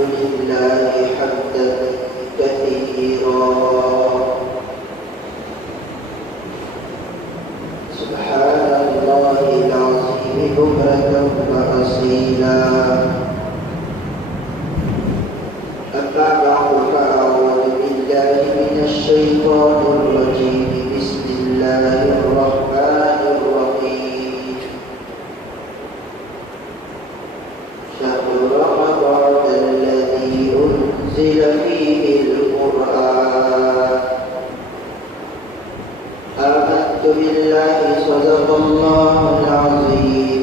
لله حمدا كثيرا سبحان الله العظيم بكرة وأصيلا أما بعد فأعوذ بالله من الشيطان الرجيم بسم الله الرحمن الرحيم شهر رمضان الذي أنزل فيه القرآن آمنت بالله صدق الله العظيم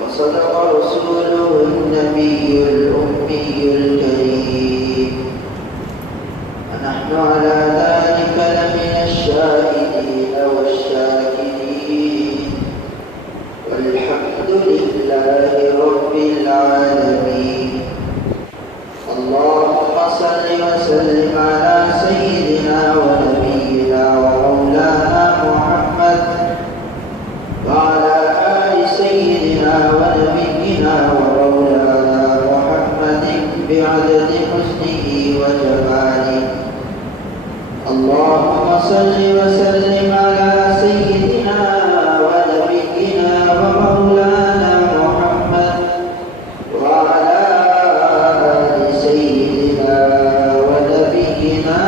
وصدق رسوله النبي الأمي الكريم ونحن على ذلك لمن الشاهدين والشاكرين والحمد لله رب العالمين اللهم صل وسلم على سيدنا ونبينا ومولانا محمد وعلى آل سيدنا ونبينا ومولانا محمد بعدد حسنه وجماله اللهم صل وسلم على سيدنا ونبينا ومولانا محمد وعلى آل سيدنا ونبينا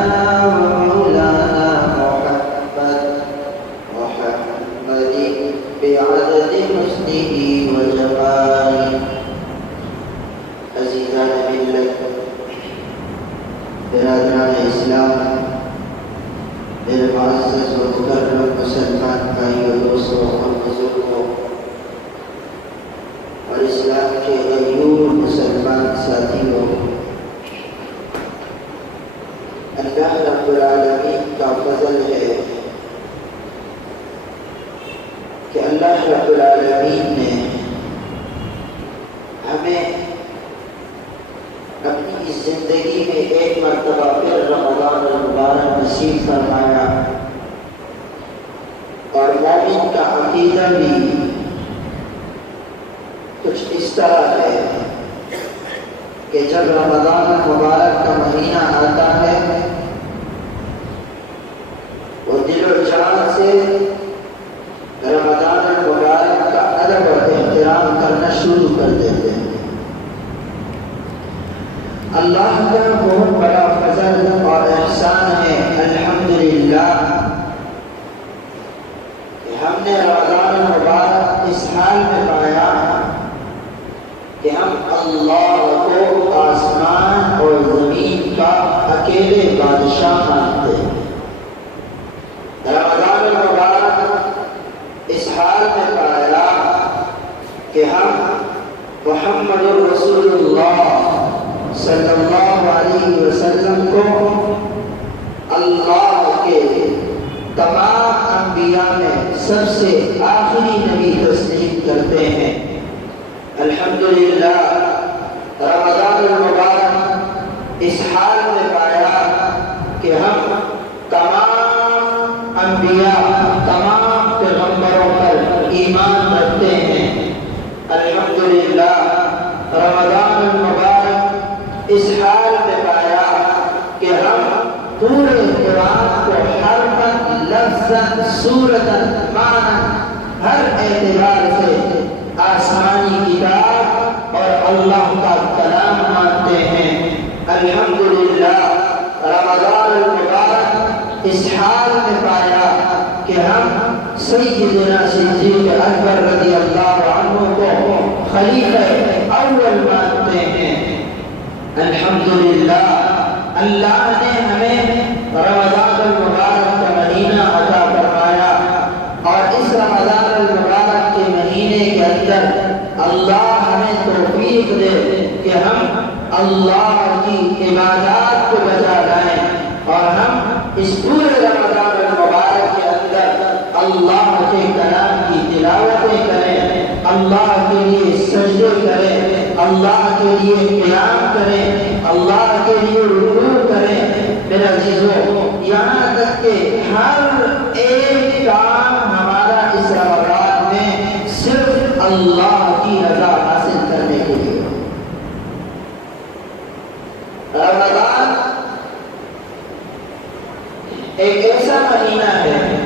ومولانا محمد بعدد حسنه وجماله عزیزان ملت برادران اسلام میرے معزز و مکرم مسلمان بھائیوں دوستوں اور بزرگوں اور اسلام کے غیور مسلمان ساتھیوں اللہ رب العالمین کا فضل ہے کہ اللہ رب العالمین نے ہمیں اپنی اس زندگی میں ایک مرتبہ پھر رمضان المبارک نصیب فرمایا اور مومن کا عقیدہ بھی کچھ اس طرح ہے کہ جب رمضان المبارک کا مہینہ آتا ہے وہ دل و جان سے رمضان المبارک کا ادب اور احترام کرنا شروع کر دیتے ہیں۔ اللہ کا بہت بڑا فضل اور احسان ہے الحمدللہ کہ ہم نے رمضان المبارک اس حال میں پایا کہ ہم اللہ کو آسمان اور زمین کا اکیلے بادشاہ مانتے ہیں۔ رمضان المبارک اس حال میں پایا کہ ہم محمد رسول اللہ صلی اللہ علیہ وسلم کو اللہ کے تمام انبیاء میں سب سے آخری نبی تسلیم کرتے ہیں۔ الحمدللہ رمضان المبارک اس حال میں پایا کہ ہم تمام انبیاء تمام پیغمبروں پر ایمان رکھتے ہیں۔ الحمدللہ رمضان المبارک اس حال میں پایا کہ ہم پورے قرآن کو حرفاً لفظاً سورتاً معنی ہر اعتبار سے آسمانی کتاب اور اللہ کا کلام مانتے ہیں۔ الحمدللہ رمضان المبارک اس حال میں پایا کہ ہم سیدنا صدیق اکبر رضی اللہ عنہ کو خلیفہ اول مانتے ہیں۔ الحمدللہ اللہ نے ہمیں رمضان المبارک کا مہینہ عطا فرمایا اور اس رمضان المبارک کے مہینے کے اندر اللہ ہمیں توفیق دے کہ ہم اللہ کی عبادات کو بجا لائیں اور ہم اس پورے رمضان المبارک کے اندر اللہ کے کلام کی تلاوتیں کریں، اللہ کے لیے سجدے کریں، اللہ کے لیے قیام کریں، اللہ کے لیے رکوع کریں۔ میرے عزیزوں، یہاں تک کہ ہر ایک کام ہمارا اس رمضان میں صرف اللہ کی رضا حاصل کرنے کے لیے رمضان ایک ایسا مہینہ ہے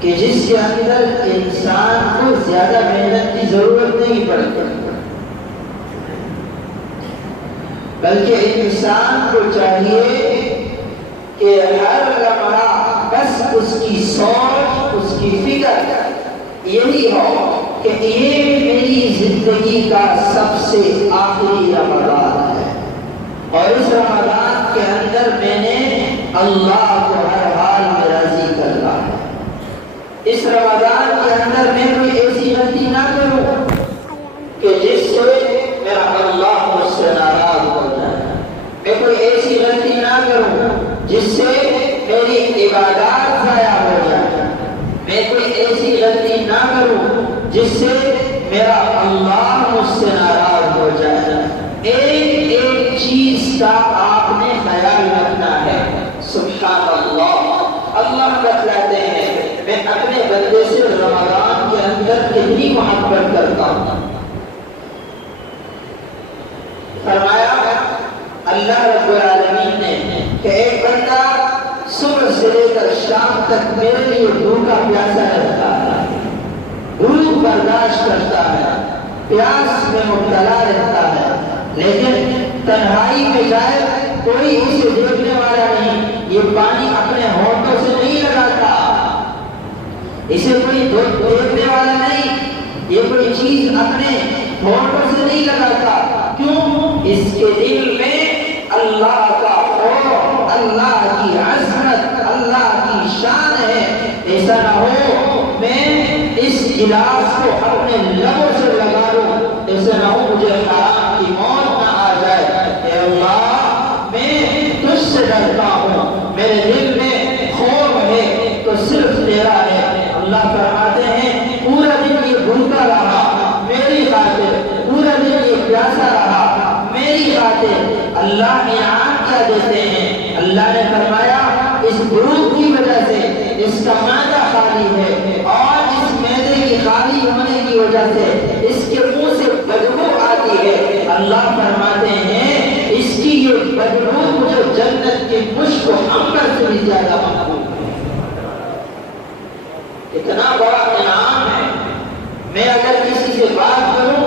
کہ جس کے اندر انسان کو زیادہ محنت کی ضرورت نہیں پڑتی، بلکہ انسان کو چاہیے کہ ہر لمحہ بس اس کی سوچ، اس کی فکر یہی ہو کہ یہ میری زندگی کا سب سے آخری رمضان ہے، اور اس رمضان کے اندر میں نے اللہ کو ہر حال میں راضی کرنا ہے۔ اس رمضان کے اندر میں کوئی ایسی غلطی نہ کروں کہ جس سے میرا اللہ مجھ سے ناراض ہو جائے، میں کوئی ایسی غلطی نہ کروں جس سے میری عبادات ضائع ہو جائے، میں کوئی ایسی غلطی نہ کروں جس سے میرا اللہ مجھ سے ناراض ہو جائے۔ ایک ایک چیز کا آپ نے خیال رکھنا ہے۔ سبحان اللہ، اللہ بتلاتے ہیں میں اپنے بندے سے رمضان کے اندر کتنی محبت کرتا ہوں۔ فرمایا اللہ رب العالمین نے کہ ایک بندہ صبح سے لے کر شام تک میرے لیے بھوکا پیاسا رہتا ہے، بھوک برداشت کرتا ہے، پیاس میں مبتلا رہتا ہے، لیکن تنہائی میں جائے کوئی اسے دیکھنے والا نہیں، یہ پانی اپنے ہونٹوں سے نہیں لگاتا، اسے کوئی دیکھنے والا نہیں، یہ کوئی چیز اپنے ہونٹوں سے نہیں لگاتا۔ کیوں؟ اس کے دل میں اللہ کا خوف، اللہ کی عظمت، اللہ کی شان ہے۔ ایسا نہ ہو میں اس گلاس کو اپنے لبوں سے لگا لوں، ایسا نہ ہو مجھے حرام کی موت نہ آ جائے۔ اے اللہ میں تجھ سے ڈرتا ہوں، میرے دل میں خوف ہے تو صرف تیرا ہے۔ اللہ فرماتے ہیں پورا دن یہ بھوکا رہا میری خاطر، پورا دن یہ پیاسا رہا میری خاطر۔ اللہ انعام کیا دیتے ہیں؟ اللہ نے فرمایا اس بھوک کی وجہ سے اس کا معدہ خالی ہے، اور اس معدے کی خالی ہونے کی وجہ سے اس کے منہ سے بدبو آتی ہے۔ اللہ فرماتے ہیں اس کی یہ بدبو مجھے جنت کے مشک و عنبر سے بھی زیادہ محبوب ہے۔ اتنا بڑا انعام ہے، میں اگر کسی سے بات کروں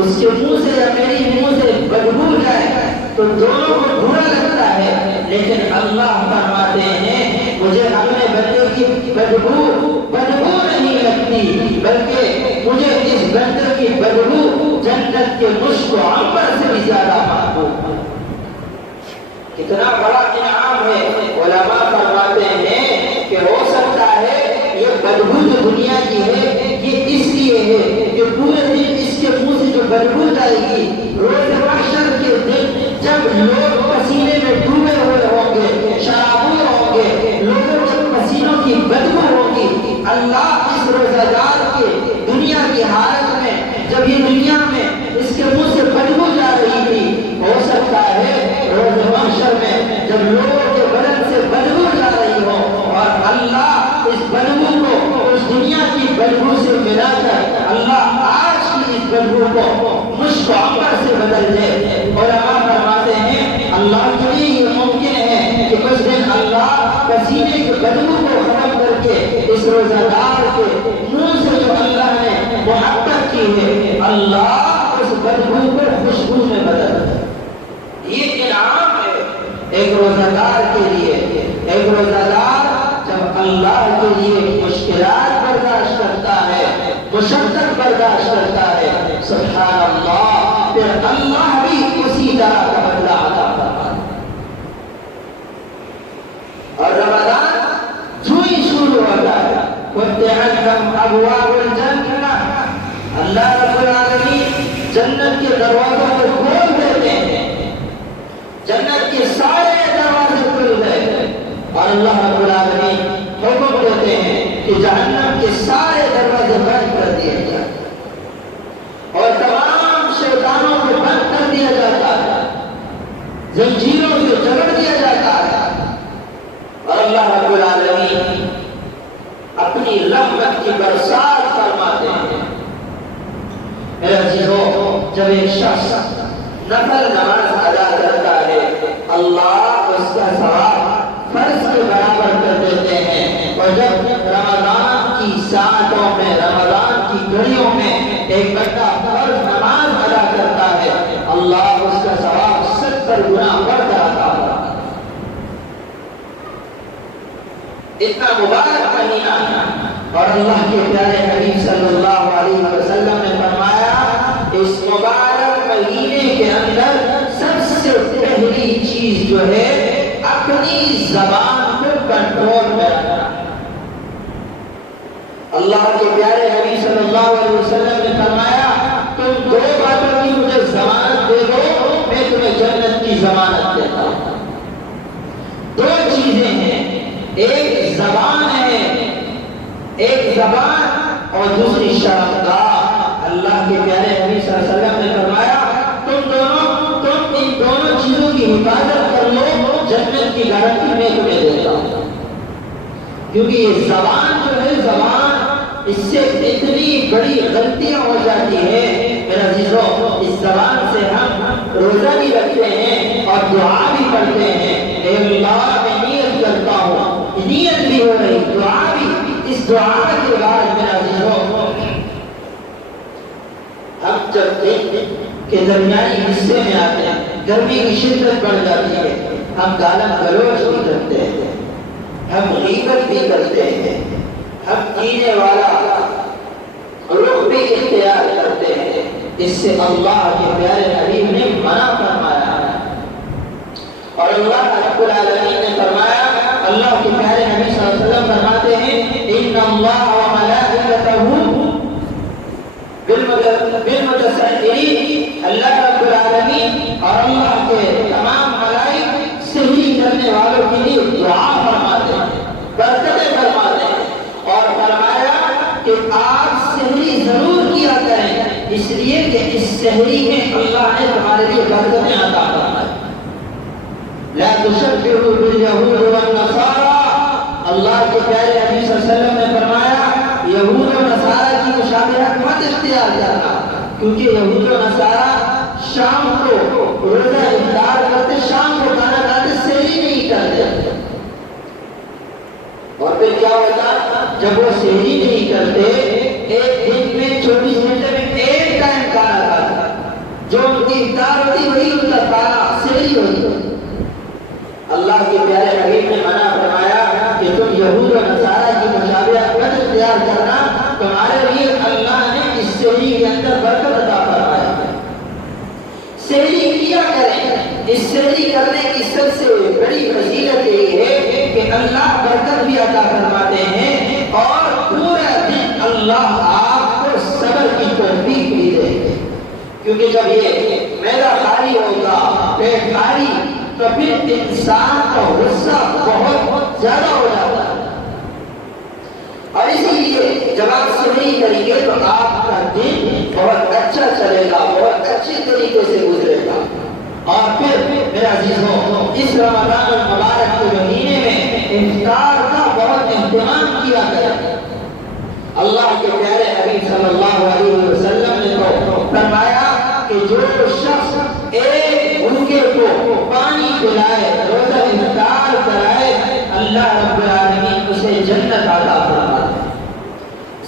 اس کے منہ سے یا میری منہ سے بدبو جائے تو دونوں کو برا لگتا ہے، لیکن اللہ فرماتے ہیں مجھے اپنے بندے کی بدبو نہیں لگتی، بلکہ مجھے اس بندے کی بدبو جنت کے مشک و عنبر سے بھی زیادہ محبوب ہے۔ کتنا بڑا انعام ہے۔ علماء فرماتے ہیں کہ ہو سکتا ہے یہ بدبو جو دنیا کی ہے یہ اس لیے ہے کہ پورے دن اس کے منہ سے جو بدبو جائے گی، روز محشر کے دن جب لوگ پسینے میں ڈوبے ہوئے ہوں گے، شرابور ہوں گے، لوگوں کے پسینوں کی بدبو ہوگی، اللہ اس روزہ دار کے دنیا کی حالت میں جب یہ دنیا میں اس کے منہ سے بدبو جا رہی تھی، ہو سکتا ہے روز محشر میں جب لوگوں کے بدن سے بدبو جا رہی ہو اور اللہ اس بدبو کو اس دنیا کی بدبو سے ملا کر اللہ آج کی اس بدبو کو مشک و عنبر سے بدل دے۔ علماء فرماتے ہیں اللہ کے لیے یہ ممکن ہے کہ کچھ دن اللہ پسینے کے بدبو کو ختم کر کے اس روزہ دار کے منہ سے جو اللہ نے محبت کی ہے اللہ اس بدبو کو خوشبو میں بدل دے۔ یہ انعام ہے ایک روزہ دار کے لیے۔ ایک روزہ دار جب اللہ کے لیے مشکلات برداشت کرتا ہے، مشقت برداشت کرتا ہے، سبحان اللہ، پھر اللہ بھی اسی طرح کا بدلہ عطا کرتا ہے۔ اور رمضان جو ہی شروع ہوتا ہے فتحت لهم ابواب الجنہ، اللہ رب العالمین جنت کے دروازوں کو کھول دیتے ہیں، جنت کے سارے دروازے کھل گئے، اور اللہ رب العالمین حکم دیتے ہیں کہ جہنم کے سارے دروازے بند کر دیے جائیں اور تمام شیطانوں کو بند کر دیا جاتا ہے، زنجیروں سے جکڑ دیا جاتا ہے، اور اللہ رب العالمین اپنی رحمت کی برسات فرماتے ہیں۔ میرے عزیزو، جب ایک شخص نفل نماز ادا کرتا ہے اللہ اس کا ثواب فرض کے برابر کر دیتے ہیں. اور جب رمضان کی ساعتوں میں، رمضان کی گھڑیوں میں ایک بندہ فرض نماز ادا کرتا ہے، اللہ اس کا ثواب 70 گنا بڑھ کر عطا کرتا ہے. اتنا مبارک مہینہ. اور اللہ کے پیارے حبیب صلی اللہ علیہ وسلم نے فرمایا اس مبارک مہینے کے اندر سب سے پہلی چیز جو ہے اپنی زبان کو کنٹرول میں رکھنا. اللہ کے پیارے حبیب صلی اللہ علیہ وسلم نے فرمایا تم 2 باتوں کی مجھے ضمانت دے دو، میں تمہیں جنت کی ضمانت دیتا ہوں. 2 چیزیں ہیں، ایک زبان ہے، ایک زبان اور دوسری شرمگاہ. اللہ کے پیارے حبیب صلی اللہ علیہ وسلم نے فرمایا تم ان دونوں چیزوں کی حفاظت کر لو، جنت کی گارنٹی میں تمہیں دیتا ہوں. کیونکہ یہ زبان جو ہے، زبان اس سے اتنی بڑی غلطیاں ہو جاتی ہیں میرے عزیزوں. اس زبان سے ہم روزہ بھی رکھتے ہیں اور دعا بھی پڑھتے ہیں، اے اللہ میں نیت کرتا ہوں، نیت بھی ہو رہی، دعا بھی. اس دعا کے بعد میرے عزیزوں ہم جب دن کے درمیانی حصے میں آتے ہیں، گرمی کی شدت بڑھ جاتی ہے، ہم گالا گلوچ بھی کرتے ہیں، ہم غیبت بھی کرتے ہیں، ہم کینے والا رخ بھی اختیار کرتے ہیں. اس سے اللہ کے پیارے حبیب نے منع فرمایا. اور اللہ رب العالمین نے فرمایا، اللہ کے پیارے نبی صلی اللہ علیہ وسلم فرماتے ہیں ان اللہ وملائکتہ بالمتصدقین. اللہ رب العالمین اور اللہ کے تمام ملائکہ سحری کرنے والوں کے لیے دعا فرماتے ہیں، برکتیں فرماتے ہیں. اور فرمایا کہ آپ سحری ضرور کیا کریں، اس لیے کہ اس سحری میں اللہ نے تمہارے لیے برکتیں عطا فرمائی. لا تشبهوا باليهود والنصارى. اللہ کے پیارے نبی صلی اللہ علیہ وسلم نے فرمایا یہود و نصارہ کی مشابہت مت اختیار کرنا، کیونکہ یہود و نصارہ شام کو روزہ افطار کرتے، شام کو کھانا کھاتے، سحری نہیں کرتے. اور پھر کیا ہوتا جب وہ سحری نہیں کرتے، ایک دن میں 24 گھنٹے میں ایک ٹائم کھانا کھاتا، جو ان کی افطار ہوتی وہی ان کا کھانا سحری ہوتی. اللہ کے پیارے حبیب نے منع فرمایا کہ تم یہود و نصارہ کی مشابہت مت اختیار کرنا، تمہارے لیے اللہ نے اس سحری کے اندر برکت عطا فرمایا ہے. سحری کیا کریں. اس سحری کرنے کی سب سے بڑی فضیلت یہ ہے کہ اللہ برکت بھی عطا فرماتے ہیں اور پورا دن اللہ آپ کو صبر کی توفیق بھی دے گے. کیونکہ جب یہ میرا خالی ہوگا، پیٹ خالی، تو پھر انسان کا غصہ بہت زیادہ ہو جاتا ہے. اور اسی لیے جب آپ سحری کریں گے تو آپ کا دن بہت اچھا چلے گا، بہت اچھی طریقے سے گزرے گا. اور پھر میرے عزیزوں اس رمضان المبارک کے مہینے میں افطار کا بہت اہتمام کیا گیا. اللہ کے پیارے حبیب صلی اللہ علیہ وسلم نے تو فرمایا کہ جو شخص ایک بھوکے کو پانی پلائے، روزہ افطار کرائے، اللہ رب العالمین اسے جنت عطا فرماتا ہے.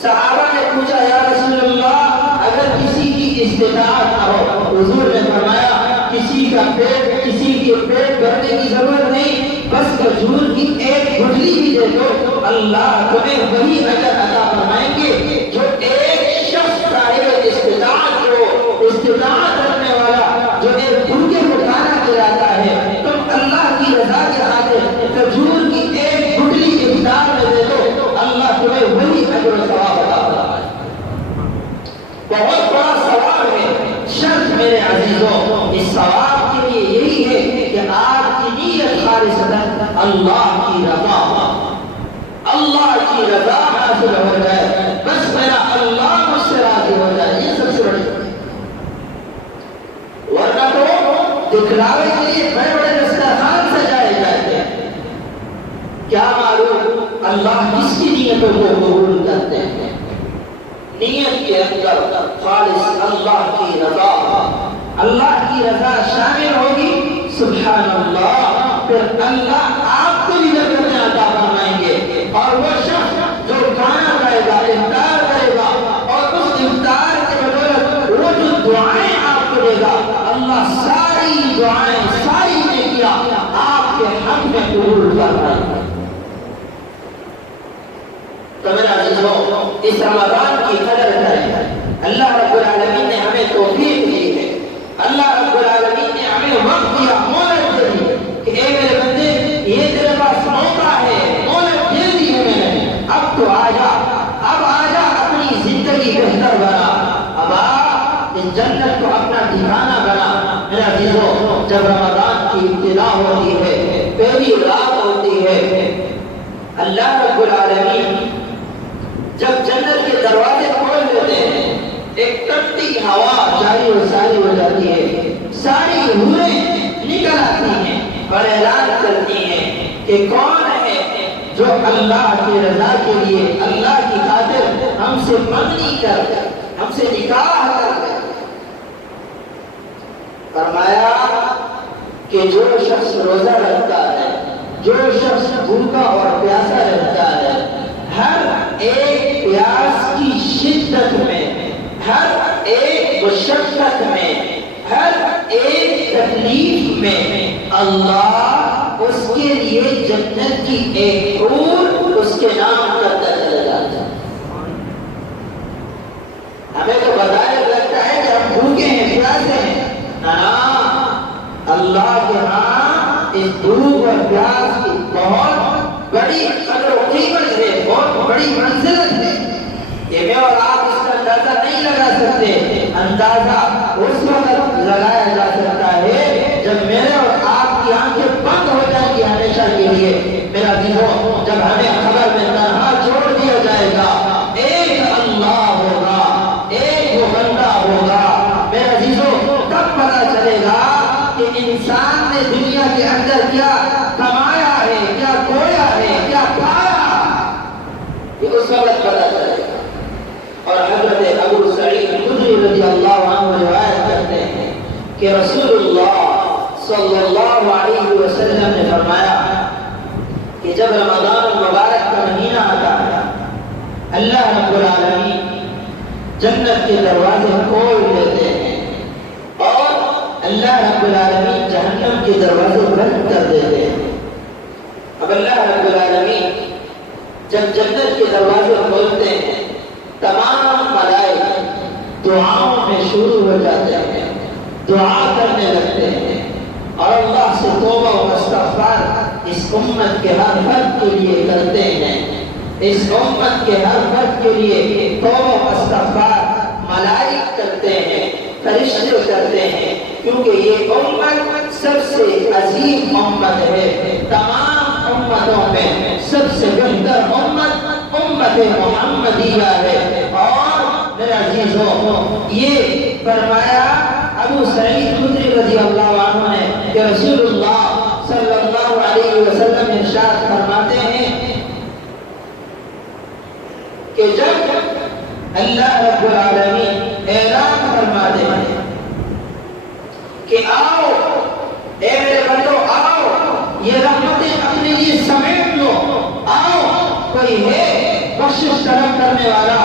صحابہ نے پوچھا یا رسول اللہ اگر کسی کی استطاعت نہ ہو، حضور نے فرمایا کسی کے پیٹ بھرنے کی ضرورت نہیں، بس کھجور کی ایک گٹھلی بھی دے دو، اللہ تمہیں وہی اجر عطا فرمائیں گے جو ایک شخص صاحب استطاعت رکھنے والا جو ایک بھوکے کو کھانا کھلاتا ہے. تم اللہ کی رضا کے خاطر کھجور کی ایک گٹھلی افطار میں دے دو، اللہ تمہیں وہی اجر و ثواب عطا فرمائے. بہت بڑا ثواب ہے. شرط میرے عزیزوں اس ثواب کے لیے یہی ہے کہ آپ کی نیت خالصتاً اللہ کی رضا، اللہ کی رضا حاصل ہو جائے، بس میرا اللہ مجھ سے راضی ہو جائے. یہ سب سے بڑی ورنہ تو دکھلاوے کے لیے بڑے بڑے دسترخوان سجائے جاتے ہیں. کیا معلوم اللہ کس کی نیتوں کو قبول کرتے ہیں. نیت کے اندر خالص اللہ کی رضا، اللہ کی رضا شامل ہوگی، سبحان اللہ، پھر اللہ آپ کو بھی جنت میں عطا فرمائیں گے۔ اور وہ شخص جو کھانا کھائے گا، افطار کرے گا، اور اس افطار کے بدولت وہ جو دعائیں آپ کو دے گا، اللہ ساری دعائیں، ساری نیکیاں آپ کے حق میں قبول فرمائے گا۔ تو میرا عزیزو، اس رمضان کی قدر کریں۔ اللہ رب العالمین نے ہمیں توفیق دی ہے، اللہ رب العالمین نے ہمیں وقت دیا، مہلت دی کہ اے میرے بندے، یہ تیرے پاس موقع ہے، مہلت دے دی ہے میں نے، اب تو آجا، اب آجا، اپنی زندگی بہتر بنا، اب آ اس جنت کو اپنا ٹھکانہ بنا۔ میرا عزیزو، جب رمضان کی ابتدا ہوتی ہے، پہلی رات ہوتی ہے، اللہ رب العالمین جب جنت کے دروازے کھول دیتے ہیں، ایک تپتی ہوا جاری و ساری ہو جاتی ہے، ساری حوریں نکل آتی ہیں اور اعلان کرتی ہیں کہ کون ہے جو اللہ کی رضا کے لیے، اللہ کی خاطر ہم سے منگنی کر، ہم سے نکاح کر۔ فرمایا کہ جو شخص روزہ رکھتا ہے، جو شخص بھوکا اور پیاسا رہتا ہے، ہر ایک پیاس کی شدت میں، ہر ایک مشقت میں، ہر ایک تکلیف میں اللہ اس کے لیے جنت کی ایک حور اس کے نام کرتا چلا جاتا ہے۔ ہمیں تو بظاہر لگتا ہے کہ ہم بھوکے ہیں، پیاسے ہیں، اللہ کے ہاں اس بھوک اور پیاس کی بہت بڑی قدر و قیمت ہے، بہت بڑی منزلت ہے۔ یہ میں اور آپ اس کا اندازہ نہیں لگا سکتے۔ اندازہ اس وقت لگایا جا سکتا ہے جب میرے اور آپ کی آنکھیں بند ہو جائیں گی ہمیشہ کے لیے۔ میرا عزیزو، جب ہمیں خبر میں تنہا چھوڑ دیا جائے گا، ایک اللہ ہوگا، ایک وہ بندہ ہوگا، میرا عزیزو، تب پتا چلے گا کہ انسان نے دنیا کے اندر کیا کمایا ہے، کیا کھویا ہے، کیا پایا، یہ اس وقت پتا چلے گا۔ اور حضرت ابو سعید خدری رضی اللہ عنہ روایت کرتے ہیں کہ رسول اللہ صلی اللہ علیہ وسلم نے فرمایا کہ جب رمضان المبارک کا مہینہ آتا ہے، اللہ رب العالمین جنت کے دروازے کھول دیتے ہیں اور اللہ رب العالمین جہنم کے دروازے بند کر دیتے ہیں۔ اب اللہ رب العالمین جب جنت کے دروازے کھولتے ہیں، تمام ملائکہ دعاؤں میں شروع ہو جاتے ہیں، دعا کرنے لگتے ہیں اور اللہ سے توبہ و استغفار اس امت کے ہر فرد کے لیے کرتے ہیں۔ اس امت کے ہر فرد کے لیے توبہ و استغفار ملائکہ کرتے ہیں، فرشتے کرتے ہیں، کیونکہ یہ امت سب سے عظیم امت ہے۔ تمام امتوں میں سب سے بہتر امت امت محمدیہ ہے۔ اور میرا عزیزو، یہ فرمایا ابو سعید خدری رضی اللہ عنہ نے کہ رسول اللہ صلی اللہ علیہ وسلم ارشاد فرماتے ہیں کہ جب اللہ رب العالمین اعلان فرماتے ہیں کہ آؤ اے میرے بندو، آؤ یہ رحمتیں اپنے لیے سمیٹ لو، آؤ کوئی ہے بخشش کرم کرنے والا،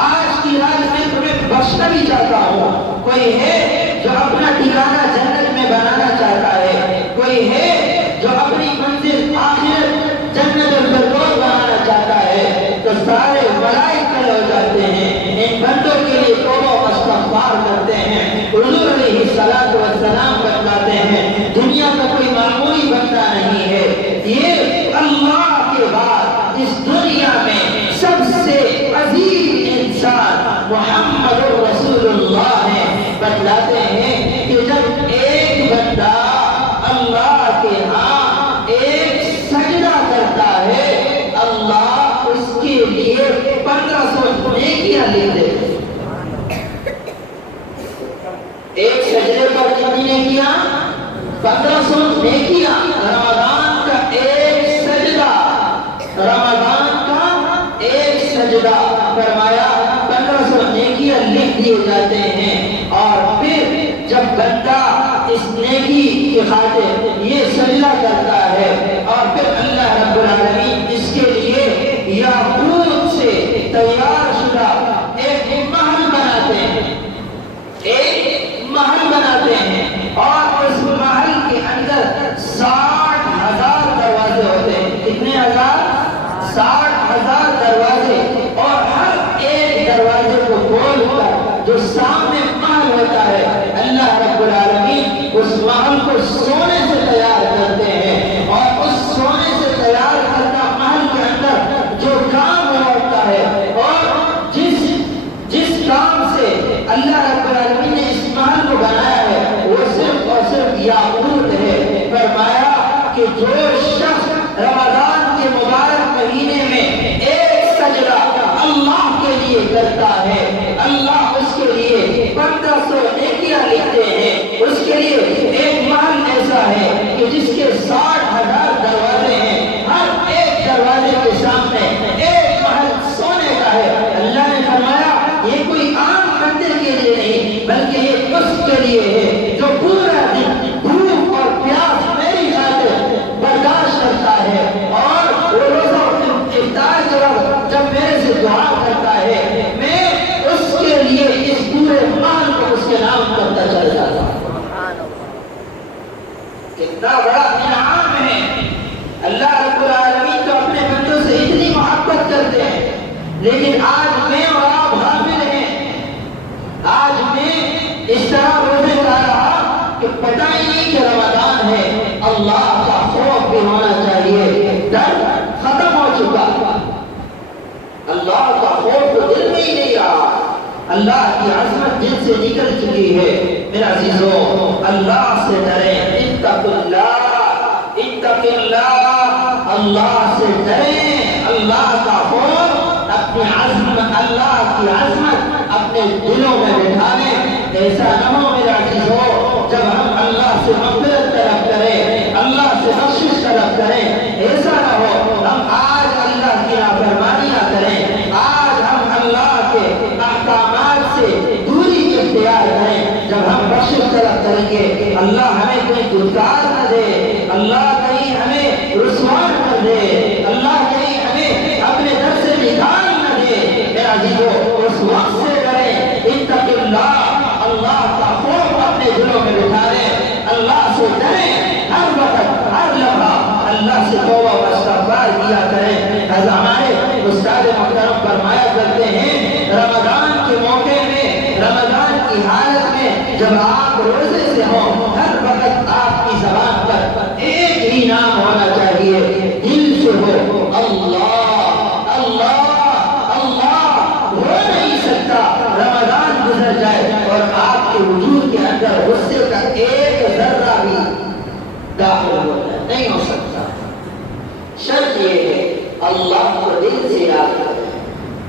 آج کی رات میں تمہیں بخشنا بھی چاہتا ہوں، کوئی ہے جو اپنا ٹھکانہ جنت میں بنانا چاہتا ہے، کوئی ہے جو اپنی منزل آخرت جنت الفردوس بنانا چاہتا ہے، تو سارے ملائکہ کھڑے ہو جاتے ہیں، ان بندوں کے لیے توبہ و استغفار کرتے ہیں، حضور علیہ الصلوۃ والسلام بتلاتے ہیں دنیا کا کوئی معمولی بندہ نہیں ہے، یہ اللہ کے بعد اس دنیا میں سب سے عظیم انسان محمد رسول اللہ ہے۔ بتلاتے ہیں کہ جب ایک بندہ اللہ کے ہاں ایک سجدہ کرتا ہے، اللہ اس کے لیے 1500 نیکیاں لکھ دیتے ہیں۔ ایک سجدے پر کتنی نیکیاں؟ 1500 نیکیاں۔ رمضان کا ایک سجدہ، رمضان کا ایک سجدہ فرمایا 1500 نیکیاں لکھ دیے جاتے ہیں۔ اور پھر جب بندہ اس نیکی کی خاطر یہ سجدہ کرتا ہے اور پھر اللہ رب العالمین اس کے لیے یاقوت سے تیار شدہ ایک محل بناتے ہیں، ایک محل بناتے ہیں اور اس محل کے اندر 60,000 دروازے ہوتے ہیں۔ کتنے ہزار؟ 60,000 دروازے، اور ہر ایک دروازے کو کھول کر جو سامنے محل ہوتا ہے اللہ رب العالمین اس محل کو سونے سے تیار کرتے ہیں، اور اس سونے سے تیار کرتا محل کے اندر جو کام ہوتا ہے اور جس کام سے اللہ رب العالمین نے اس محل کو بنایا ہے وہ صرف اور صرف یاقوت ہے۔ فرمایا کہ جو شخص رمضان کے مبارک مہینے میں ایک سجدہ اللہ کے لیے کرتا ہے، اللہ اس کے لیے 1500 نیکیاں لکھتے ہیں۔ اس کے لیے ایک محل ایسا ہے کہ جس کے 60,000 دروازے ہیں، ہر ایک دروازے کے سامنے ایک محل سونے کا ہے۔ اللہ نے فرمایا یہ کوئی عام مندر کے لیے نہیں بلکہ یہ اس کے لیے ہے جو پورا دن بھوک اور پیاس میری خاطر برداشت کرتا ہے، اور وہ روزہ افطار کے وقت جب میرے سے دعا کرتا ہے میں اس کے لیے اس پورے مال کو اس کے نام کرتا چل جاتا ہوں۔ کتنا بڑا انعام ہے! اللہ رب العالمین تو اپنے بندوں سے اتنی محبت کرتے ہیں، لیکن آج میں اور آپ حامل ہیں، آج میں اس طرح روزے کھا رہا کہ پتہ ہی نہیں کہ رمضان ہے۔ اللہ کا خوف بھی ہونا چاہیے، ڈر ختم ہو چکا، اللہ کا خوف تو دل میں ہی نہیں رہا، اللہ کی عظمت دل سے نکل چکی ہے۔ میرے عزیزوں، اللہ سے ڈریں، اتق اللہ، اتق اللہ، اللہ سے ڈریں، اللہ کا خوف، اپنی عظمت، اللہ کی عظمت اپنے دلوں میں بٹھا لیں۔ ایسا نہ ہو میرے عزیزوں جب ہم اللہ سے مغفرت طلب کریں، اللہ سے بخشش طلب کریں، ایسا نہ ہو ہم آج اللہ کی نافرمانیاں کریں، آج ہم اللہ کے احکامات سے دوری اختیار کریں۔ جب ہم بخشش طلب کریں گے اللہ ہمیں کوئی دھتکار نہ دے، اللہ کہیں ہمیں رسوا کر دے، اللہ کہیں ہمیں اپنے در سے نکال نہ دے۔ میرے عزیزوں اس وقت سے ڈریں، اتق اللہ، اللہ کا خوف اپنے دلوں میں بٹھا لیں، اللہ سے ڈریں، ہر وقت ہر لمحہ اللہ سے توبہ و استغفار کیا کریں۔ ہمارے استاد محترم فرمایا کرتے ہیں رمضان کے موقع میں، رمضان کی حالت میں جب آپ روزے سے ہوں، ہر وقت آپ کی زبان پر ایک ہی نام ہونا چاہیے، دل سے ہو اللہ اللہ اللہ۔ ہو نہیں سکتا رمضان گزر جائے اور آپ کے وجود کے اندر غصے کا ایک ذرہ بھی داخل ہو جائے، نہیں ہو سکتا۔ شرط یہ ہے اللہ کو دل سے یاد کریں۔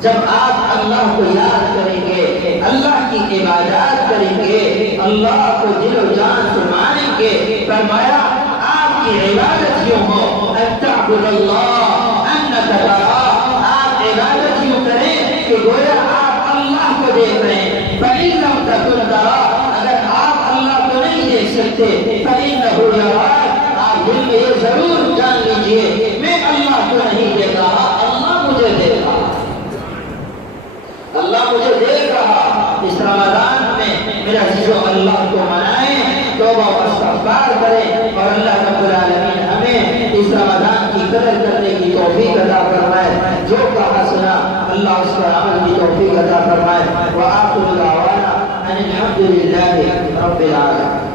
جب آپ اللہ کو یاد کریں گے، اللہ کی عبادات کریں گے، اللہ کو دل و جان سے مانیں گے، فرمایا آپ کی عبادت یوں ہو ان تعبد اللہ انک تراہ، آپ عبادت یوں کریں کہ گویا آپ اللہ کو دیکھ رہے ہیں۔ فإن لم تكن تراہ، اگر آپ اللہ کو نہیں دیکھ سکتے، فإنہ یراک، آپ دل میں یہ ضرور جان لیجئے میں اللہ کو نہیں دیکھ رہا، اللہ مجھے دیکھ رہا، اللہ مجھے دیکھ رہا۔ اس رمضان میں میرے عزیزوں اللہ کو منائیں، توبہ و استغفار کریں، اور اللہ رب العالمین ہمیں اس رمضان کی قدر کرنے کی توفیق عطا فرمائے۔ جو کہا سنا اللہ اس پر عمل کی توفیق عطا فرمائے۔ وآخر دعوانا ان الحمد للہ رب العالمین۔